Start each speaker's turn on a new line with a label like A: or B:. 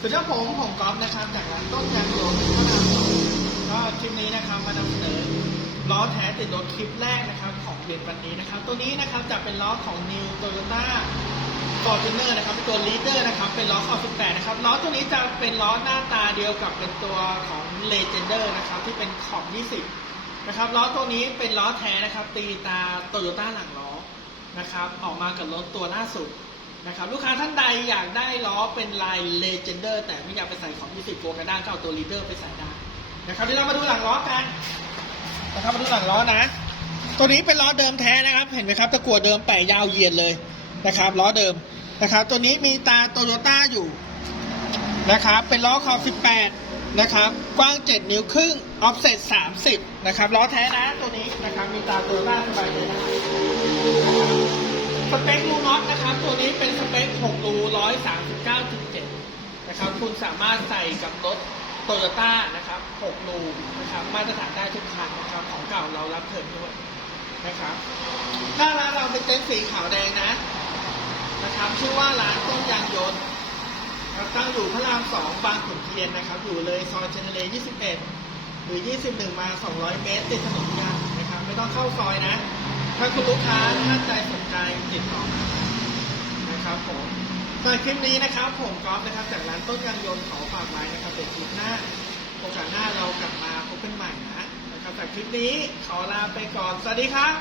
A: สวัสดีครับผมผมก๊อฟนะครับจากร้านต้นยางโยนพระรามสองก็คลิปนี้นะครับมานำเสนอล้อแท้ติดรถคลิปแรกนะครับของเดือนวันนี้นะครับ ตัวนี้นะครับจะเป็นล้อของ New Toyota Fortuner นะครับเป็นตัว Leader นะครับเป็นล้อขอบ18นะครับล้อตัวนี้จะเป็นล้อหน้าตาเดียวกับเป็นตัวของ Legender นะครับที่เป็นขอบ 20 นะครับล้อตัวนี้เป็นล้อแท้นะครับตีตา Toyota หลังล้อนะครับออกมากับรถตัวล่าสุด นะครับลูกค้าท่านใดอยากได้ล้อเป็นลาย Legender แต่ไม่อยากไปใส่ของ 20โฟกระด้างก็เอาตัว Leader ไปใส่ได้นะครับเดี๋ยวเรามาดูหลังล้อกันนะครับมาดูหลังล้อนะ ตัวนี้เป็นล้อเดิมแท้นะครับ เห็นไหมครับตะกั่วเดิมแปะยาวเหยียดเลยนะครับล้อเดิมนะครับ ตัวนี้มีตาโตโยต้าอยู่นะครับเป็นล้อขอบ18นะครับกว้าง 7 นิ้วครึ่ง offset 30นะครับล้อแท้นะตัวนี้นะครับมีตาโตโยต้าสบายเลยนะครับ สเปคลูน็อตนะครับ ตัวนี้เป็นสเปค6รู139.7 นะครับ คุณสามารถใส่กับรถโตโยต้านะครับ6รูนะครับ มาตรฐานได้ทุกคันนะครับ ของเก่าเรารับเถิดด้วยนะครับ หน้าร้านเราเป็นเต็นท์สีขาวแดงนะ นะครับ ชื่อว่าร้านต้นยางยนต์ครับตั้งอยู่พระราม2บางขุนเทียนนะครับ อยู่เลยซอยเชนเล21 หรือ 21 มา 200 เมตรติดถนนใหญ่นะครับ ไม่ต้องเข้าซอยนะ ถ้าคุณลูกค้าท่านใดสนใจติดต่อมา นะครับผมสำหรับคลิปนี้นะครับผมก๊อฟนะครับ จากร้านต้นยางยนต์ขอฝากไว้นะครับเป็นคลิปหน้าโอกาสหน้าเรากลับมาพบกันใหม่นะนะครับจากคลิปนี้ขอลาไปก่อน สวัสดีครับ